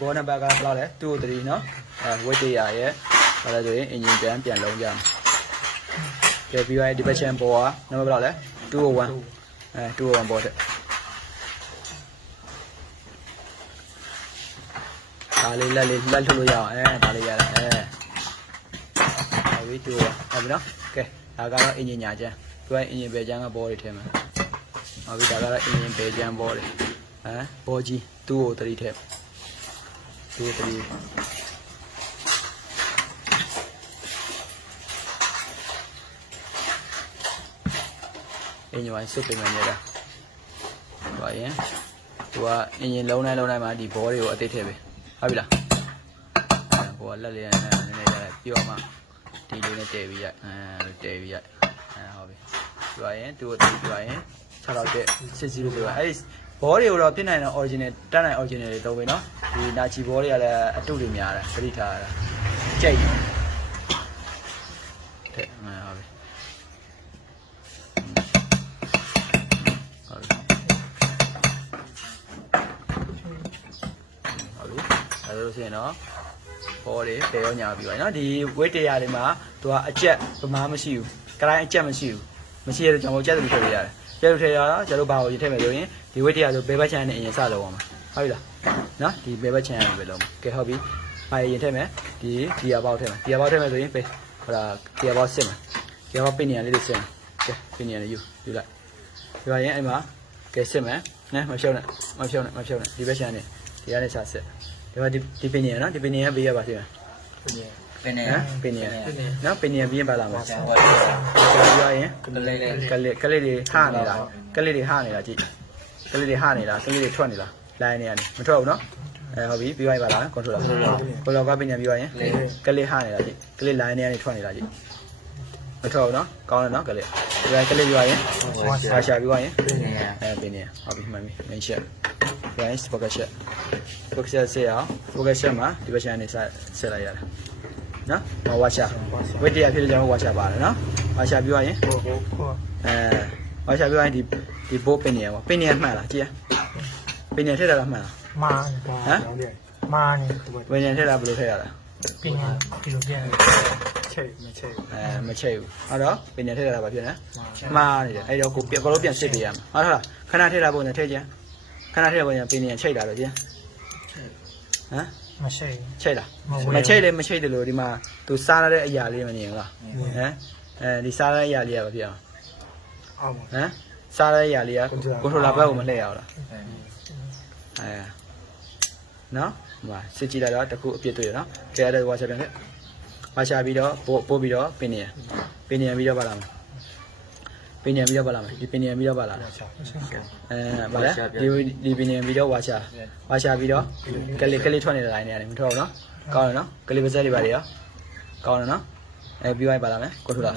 ဘောနံပါတ်ကဘယ်လောက်လဲ203เนาะအဲဝိတ်တရရဲ့ဘာလဲဆိုရင်အင်ဂျင်ပြန်ပြန်လုံးကြမယ်ကဲပြီးသွားရင်ဒီဘက်ချန်ပေါ်ကနံပါတ်ဘယ်လောက်လဲ201အဲ201ပေါ်တဲ့ဒါလေးလက်လေးလက်ထုတ်လို့ရအောင်အဲဒါလေးရတယ်အဲဟုတ်ပြီ201ဟုတ်ပြီနော်ကဲဒါကတော့အင်ဂျင်ညာချမ်းသူကအင်ဂျင်ပဲချမ်းကဘောတွေထဲမှာဟုတ်ပြီဒါကတော့အင်ဂျင်ပဲချမ်းဘောတွေဟမ်ဘောကြီး203ထဲ 203အင်ဂျင်ပိုင်းစုပ်ပြင်မယ်နေတာဟောရင်သူကအင်ဂျင်လုံးတိုင်းလုံးတိုင်းမှာဒီဘောတွေကိုအသိထည့်ပဲဟုတ်ပြီလားအဲဟိုကလက်လေးနဲ့နည်းနည်းရလိုက်ပြီးတော့မှဒီလေးနဲ့တည်ပြီးရအဲတည်ပြီးရအဲဟုတ်ပြီသူကရင်သူ့ကိုတည်ပြီးရင်6တော့တဲ့60လို့ပြောအဲ့ဒီ ဘောတွေကိုတော့ဖြစ်နိုင်တဲ့ original တန်းနိုင် original တွေသုံးပြီနော်ဒီနာချီဘောတွေကလည်းအတုတွေများတယ်ပရိထားရတာကြိတ်တယ်တဲ့အဲဟုတ်ပြီဟုတ်ပြီဟုတ်ပြီအဲဒါလို့ဆိုရင်တော့ဘောတွေပေရောညာပြီးပါနော်ဒီဝိတ်တရားတွေမှာသူကအကြက်ပမာမရှိဘူးကတိုင်းအကြက်မရှိဘူးမရှိရတဲ့ကြောင့်ကျက်သူထည့်ပေးရတယ် ကျက်သူထည့်ရတော့ကျတို့ဘာကိုရထည့်မယ်ဆိုရင်ဒီဝိတ်တရားဆိုဘဲဘက်ချန်နဲ့အရင်စလုံးအောင်ပါဟုတ်ပြီလားနော်ဒီဘဲဘက်ချန်နဲ့ပဲလုံးကဲဟုတ်ပြီဘာရင်ထည့်မယ်ဒီဒီအပေါက်ထည့်မယ်ဒီအပေါက်ထည့်မယ်ဆိုရင်ပဲဟိုဒါဒီအပေါက်စစ်မယ်ဒီအပေါက်ပင်နေရလေးတွေစစ်မယ်ကဲပင်နေရလေးယူယူလိုက်ဒီပါရင်အဲ့မှာကဲစစ်မယ်နဲမဖြုတ်နဲ့မဖြုတ်နဲ့မဖြုတ်နဲ့ဒီဘက်ရှမ်းနေဒီကနေစစစ်ဒီမှာဒီဒီပင်နေရနော်ဒီပင်နေရပေးရပါစေဟမ်ပင်နေ ပင်နေရနော်ပင်နေရပြီးရင်ပါလာမှာဆံဆဟောရာရင်ကလေးလေးကလေးကလေးတွေဟာနေတာကလေးတွေဟာနေတာကြည့်ကလေးတွေဟာနေတာကလေးတွေထွက်နေတာလိုင်းနေရတယ်မထွက်ဘူးနော်အဲဟုတ်ပြီပြီးသွားပြီပါလားကွန်ထရိုလာကွန်ထရိုလာကပင်နေပြီးသွားရင်ကလေးဟာနေတာကြည့်ကလေးလိုင်းနေကနေထွက်နေတာကြည့်မထွက်ဘူးနော်ကောင်းတယ်နော်ကလေးဒီကလေးပြီးသွားရင်ဟာရှာပြီးသွားရင်ပင်နေအဲပင်နေဟုတ်ပြီမှန်ပြီ main shot guys focus shot focus shot ဆက်အောင် focus shot မှာဒီဘက် channel နဲ့ဆက်ဆက်လိုက်ရတာ နော်ဟောဝါရှာဝိတ္တရားဖြစ်တဲ့ကြောင့်ဝါရှာပါတယ်နော်ဝါရှာပြောရင်ဟိုဟိုဟိုအဲဝါရှာပြောရင်ဒီဒီဘိုးပင်နေရပါပင်နေရမှန်လားကြည့်ရပင်နေထည့်တာလားမှန်လားမာမာနေဟိုပင်နေထည့်တာဘယ်လိုထည့်ရလဲပင်ဒီလိုပြန်ချိတ်မချိတ်အဲမချိတ်ဘူးဟုတ်တော့ပင်နေထည့်တာဘာဖြစ်လဲမှားနေတယ်အဲ့တော့ကိုပြဘလို့ပြန်စစ်ပေးရမှာဟုတ်လားခဏထည့်တာပုံနဲ့ထည့်ကြခဏထည့်တာပုံနဲ့ပင်နေချိတ်တာတော့ကြည့်ဟမ် မရှိချိတ်လားမချိတ်လည်းမချိတ်တယ်လို့ဒီမှာသူစားရတဲ့အရာလေးမမြင်ဘူးလားဟမ်အဲဒီစားရတဲ့အရာလေးကဘာဖြစ်အောင်အောင်ဟမ်စားရတဲ့အရာလေးကကိုထိုလာဘက်ကိုမလှည့်ရအောင်လားအဲနော်ဟိုမှာစစ်ကြည့်လိုက်တော့တခုအပြစ်တွေ့ရနော်ကြရတဲ့ဝါချက်ပြန်လက်ဝါချပြီးတော့ပို့ပို့ပြီးတော့ပင်နေပင်နေပြီးတော့ပါလာမယ် ပင်နေပြီးတော့ပါလာမယ်ဒီပင်နေပြီးတော့ပါလာတယ်အဲဗါလဲဒီဒီပင်နေပြီးတော့ဝါချဝါချပြီးတော့ကလေးကလေးထွက်နေတဲ့ line နေရတယ်မထွက်ဘူးနော်ကောင်းတယ်နော်ကလေးပါဇက်လေးပါတွေရောကောင်းတယ်နော်အဲပြီးသွားရင်ပါလာမယ်ကိုထူလာ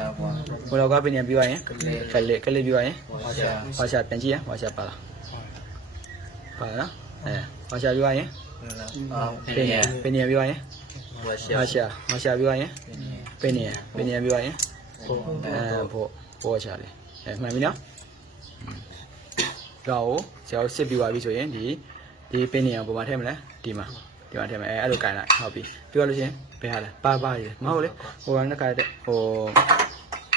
ကိုလောကပင်နေပြီးသွားရင်ကလေးကလေးပြီးသွားရင်ဟောရှာဝါချပြန်ကြည့်ရဝါချပါလာပါလားနော်အဲဝါချပြီးသွားရင်အော်ပင်နေပင်နေပြီးသွားရင်ဟောရှာဝါချဝါချပြီးသွားရင်ပင်နေပင်နေပြီးသွားရင်ဟိုအဲဖို့ပေါ်ချလေ အဲမှန်ပြီနော်တော့ဆရာတို့စစ်ပြီးသွားပြီဆိုရင်ဒီဒီပင်နေအောင်ပုံမှန်ထည့်မလဲဒီမှာဒီမှာထည့်မယ်အဲအဲ့လိုကင်လိုက်ဟုတ်ပြီပြောလို့ချင်းဘယ်ဟာလဲပါပါရမဟုတ်လေဟိုကလည်းခါတဲ့ဟို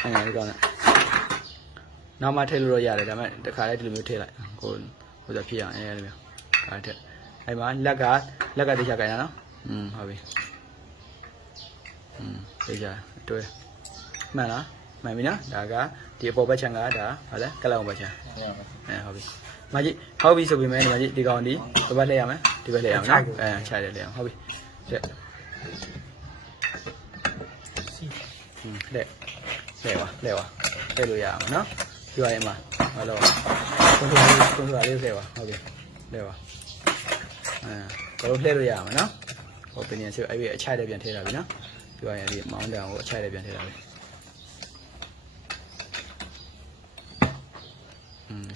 အဲ့ဒါကောင်းတယ်နောက်မှထည့်လို့တော့ရတယ်ဒါပေမဲ့တခါလေးဒီလိုမျိုးထည့်လိုက်ကိုဟိုဆိုဖြစ်အောင်အဲအဲ့လိုမျိုးခါထည့်အဲ့မှာလက်ကလက်ကတေချာကင်ရနော်อืมဟုတ်ပြီอืมတေချာတွဲမှန်လားမှန်ပြီနော်ဒါက ဒီအပေါ်ဘက်ချန်ကဒါဟုတ်လဲကလောက်ဘက်ချန်အဲဟုတ်ပြီမကြီးဟုတ်ပြီဆိုပြီမဲဒီမကြီးဒီကောင်ဒီဒီဘက်လှည့်ရမယ်ဒီဘက်လှည့်ရမယ်နော်အဲခြိုက်တယ်လှည့်အောင်ဟုတ်ပြီတဲ့စီอืมလှည့်လှည့်ပါလှည့်ပါလှည့်လို့ရအောင်နော်ပြောရရင်မှာဟယ်လိုကွန်ထရိုးကွန်ထရိုးလေးလှည့်ပါဟုတ်ပြီလှည့်ပါအဲဘယ်လိုလှည့်လို့ရအောင်နော်ဟိုပင်ရင်ဆိုအဲ့ဒီအချိုက်တယ်ပြန်ထည့်တာပြီနော်ပြောရရင်ဒီမောင်းတန်ကိုအချိုက်တယ်ပြန်ထည့်တာပြီ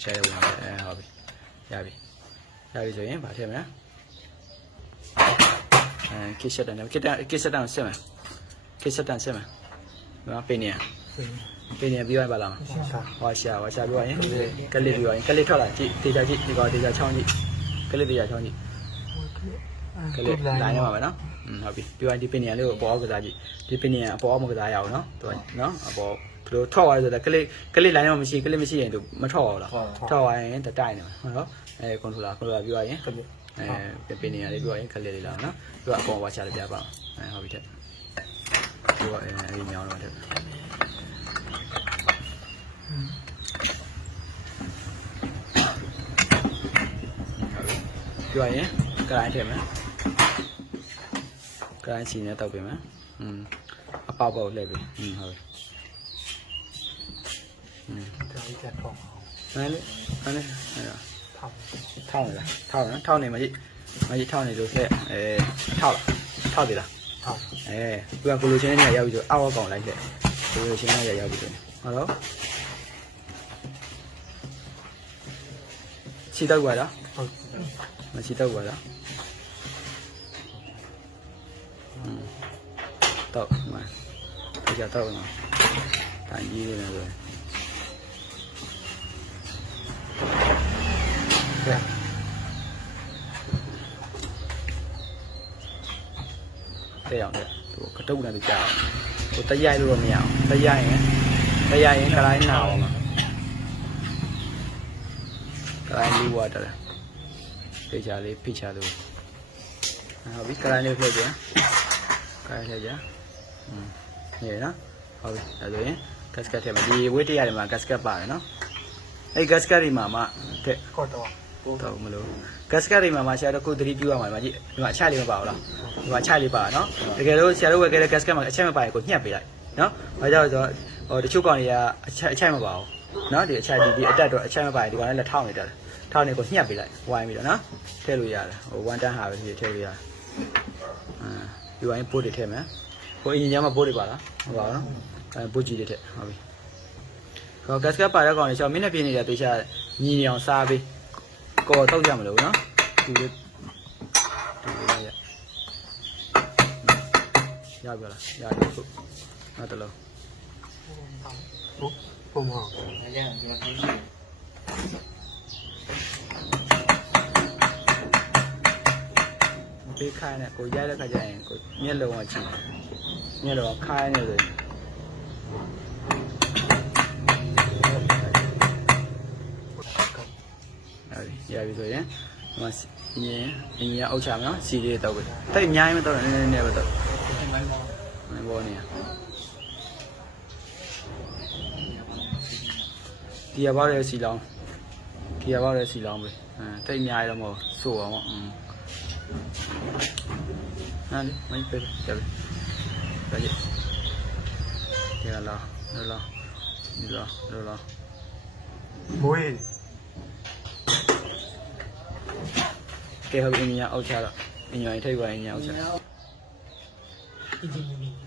share လုပ်ပါမယ်အဲဟုတ်ပြီရပြီရပြီဆိုရင်ဗာထည့်မလားအဲကစ်ဆက်တန်ကစ်တန်ကစ်ဆက်တန်ဆက်မယ်ကစ်ဆက်တန်ဆက်မယ်နော်ပင်နေရပင်နေပြီးသွားပါလားဟောရှာဟောရှာပြီးသွားရင်ကလစ်ပြီးသွားရင်ကလစ်ထွက်လာကြည့်ဒေတာကြည့်ဒီကောင်ဒေတာချောင်းကြည့်ကလစ်ဒေတာချောင်းကြည့်ကလေးလိုင်းရမှာပဲနော်ဟုတ်ပြီပြီးရင်ဒီပင်နေရလေးကိုအပေါ်အောက်ကစားကြည့်ဒီပင်နေရအပေါ်အောက်မကစားရအောင်နော်သူကနော်အပေါ် ဘလို့ထောက်သွားဆိုတော့ကလေးကလေးလိုင်းရမှာမရှိကလေးမရှိရင်သူမထောက်အောင်လားထောက်သွားရင်တတိုင်နေမှာဟုတ်နော်အဲကွန်ထရိုလာကွန်ထရိုလာပြီးရင် ကလေး အဲပင်နေရလေးပြောရင်ခက်လေးလေးလာနော်သူကအပေါ်ဝါချလေးပြပါအဲဟုတ်ပြီတဲ့သူကအဲအဲဒီမြောင်းတော့တဲ့ပြောရင်ကရိုင်းထည့်မယ်ကရိုင်းစီနဲ့တောက်ပြင်မယ်อืมအပေါက်ပေါက်လှည့်ပြီอืมဟုတ်ပြီอืม ဒါကြီးတက်ပေါ့အဲ့လေအဲ့လေအဲ့ဒါထောက်ထောက်နေလားထောက်နော်ထောက်နေမကြီးမကြီးထောက်နေလို့ဆက်အဲထောက်လားထောက်ပြီလားထောက်အဲသူကကိုလိုချင်းနဲ့ရောက်ပြီဆိုအောက်အောက်ကောင်လိုက်ခဲ့ကိုလိုချင်းနဲ့ရောက်ပြီဆိုဟုတ်တော့ချီတော့ကွာလားဟုတ်မချီတော့ကွာလားอืมတော့မှာဒီကတော့နော်တန်ကြီးနေတယ်ဆို ရင်တဲ့အောင်တဲ့သူကတုတ်နဲ့သူကြားအောင်ဟိုတရိုက်လို့တော့မရအောင်တရိုက်ရင်တရိုက်ရင်ကလိုင်းနာအောင်မှာကလိုင်းလေးဝါတယ်ဖိချာလေးဖိချာလို့ဟုတ်ပြီကလိုင်းလေးဖိတ်ပြန်ကလိုင်းလေးကြอืมနေနော်ဟုတ်ပြီအဲဆိုရင် gasket ထဲမှာဒီဝိတ်တရတယ်မှာ gasket ပါတယ်နော်အဲ့ gasket တွေမှာမှတဲ့ကောတော့ တော့မလို့ gasket တွေမှာမှဆရာတို့ကိုသတိပြုရမှာမှာကြည့်ဒီမှာအချလေးမပါဘူးလားဒီမှာအချလေးပါနော်တကယ်လို့ဆရာတို့ဝယ်ခဲ့တဲ့ gasket မှာအချက်မပါရင်ကိုညှက်ပေးလိုက်နော်ဘာကြောင့်လဲဆိုတော့ဟိုတချို့ကောင်တွေကအချက်အချက်မပါဘူးနော်ဒီအချက်ဒီဒီအတက်တော့အချက်မပါရင်ဒီကောင်လည်းလက်ထောက်နေတယ်ထောက်နေကိုညှက်ပေးလိုက်ဝိုင်းပြီးတော့နော်ထည့်လို့ရတယ်ဟို one time ဟာပဲဖြစ်ထည့်လို့ရတယ်အာဒီဝိုင်းပို့တွေထည့်မယ်ဟိုအရင်ကမှပို့တွေပါလားမပါဘူးနော်အဲပို့ကြီးတွေထည့်ဟုတ်ပြီဟို gasket ပါတဲ့ကောင်တွေရှောင်းမင်းနဲ့ပြင်းနေတဲ့တေချာညီနေအောင်စားပေး ကောတောက်ကြမလို့နော်ဒီလိုဒီလိုရရပြီလားရတယ်ခုနောက်တစ်လုံးဟုတ်ပုံမဟုတ်အဲ့ဒါကပြောင်းရှိပေးခိုင်းနေကိုရိုက်တဲ့ခါကျရင်ကိုမျက်လုံးကချီမျက်လုံးကခိုင်းနေလို့ရ ပြီဆိုရင်ဒီမှာအင်းအင်းရအောက်ချမယ်နော်စီလေးတောက်ပဲတိတ်အများကြီးမတောက်နဲ့နည်းနည်းနည်းပဲတောက်တယ်မိုင်းမောမဘောနေဒီရပါတဲ့စီလောင်းဒီရပါတဲ့စီလောင်းပဲအဲတိတ်အများကြီးတော့မဟုတ်စိုးအောင်ပေါ့อืมနားလေမိုင်းပဲကြတယ်ဒါကြည့်ဒီလာလာလာဒီလာလာလာမွေး ကဲဟုတ်ပြီအင်ဂျင်နီယာအောက်ချတော့အင်ဂျင်နီယာထိပ်ပါအင်ဂျင်နီယာအောက်ချအင်ဂျင်နီယာ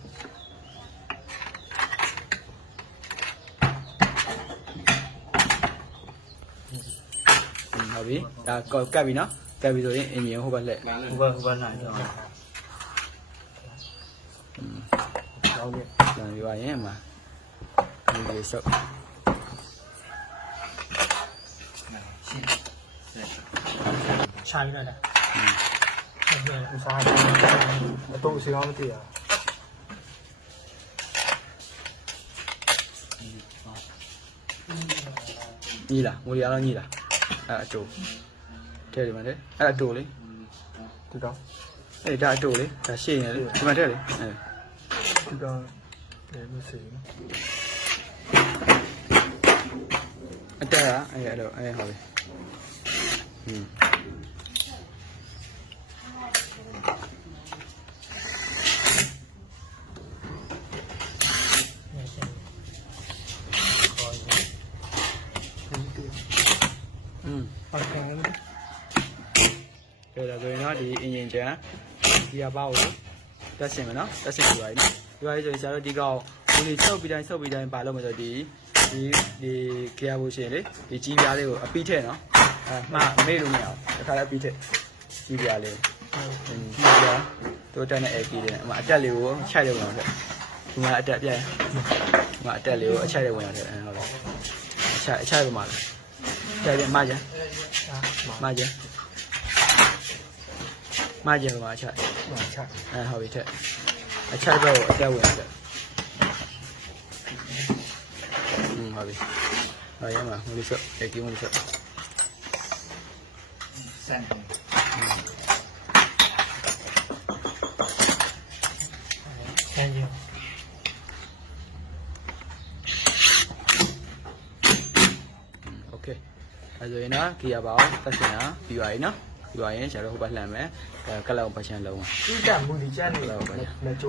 ဟုတ်ပြီဒါကောက်ကတ်ပြီနော်ကတ်ပြီဆိုရင်အင်ဂျင်ဟိုဘက်လက်ဟိုဘက်ဟိုဘက်လိုက်တော့ကောင်းပြီပြန်ပြပါရင်မှာဒီလိုဆော့ ခြာယူလိုက်တာဟုတ်ကဲ့လားစားအတုံးစီအောင်မသိရညီလာငွေရတော့ညီလာအဲ့အတူထည့်ရမှာလေအဲ့အတူလေဒီကောင်အဲ့ဒါအတူလေဒါရှေ့ရလေဒီမှာထည့်လေအဲ့ဒီကောင်လည်းမစီအတက်ကအဲ့အဲ့တော့အဲ့ဟောလေဟွန်း ဟုတ်ကဲ့ကဲဒါဆိုရင်တော့ဒီအင်ဂျင်ချန်ဒီကပါကိုတက်ဆင်မယ်နော်တက်ဆင်ပြပါမယ်ပြပါပြီဆိုရင်ဆရာတို့ဒီကောင်ဒီလေးဆုပ်ပြီးတိုင်းဆုပ်ပြီးတိုင်းပါလို့မဆိုဒီဒီဒီဂီယာဘိုရှင်လေဒီကြီးပြားလေးကိုအပီးထည့်နော်အဲမှားမေ့လို့မရအောင်တစ်ခါလည်းအပီးထည့်ကြီးပြားလေး ကြီးပြားတို့တက်နဲ့အဲကီးတယ်အမအတက်လေးကိုခြိုက်တယ်ဝင်အောင်ထည့်ဒီမှာအတက်ပြည့်ဒီမှာအတက်လေးကိုအခြိုက်တယ်ဝင်အောင်ထည့်အဲဟုတ်တယ်အခြိုက်အခြိုက်ပါမလားခြိုက်တယ်မှားကြအာမှားကြမှားကြတော့မှာအချက်မှချအဲဟုတ်ပြီထက်အချက်ဘက်ကိုအတက်ဝင်တက်อืมဟုတ်ပြီဟောရမှာမလို့ချက်အေးကိမလို့ချက်စံတယ် အဲဆိုရင်နော်ကီယာပါအောင်တက်ရှင်တာပြီးပါရင်နော်ပြီးပါရင်ကျွန်တော်တို့ဟိုဘက်လှမ်းမယ်ကလောက်ပတ်ချန်လုံးဣဒ္ဓမူလီကျမ်းနေလောက်ပါရလက်ကျိုး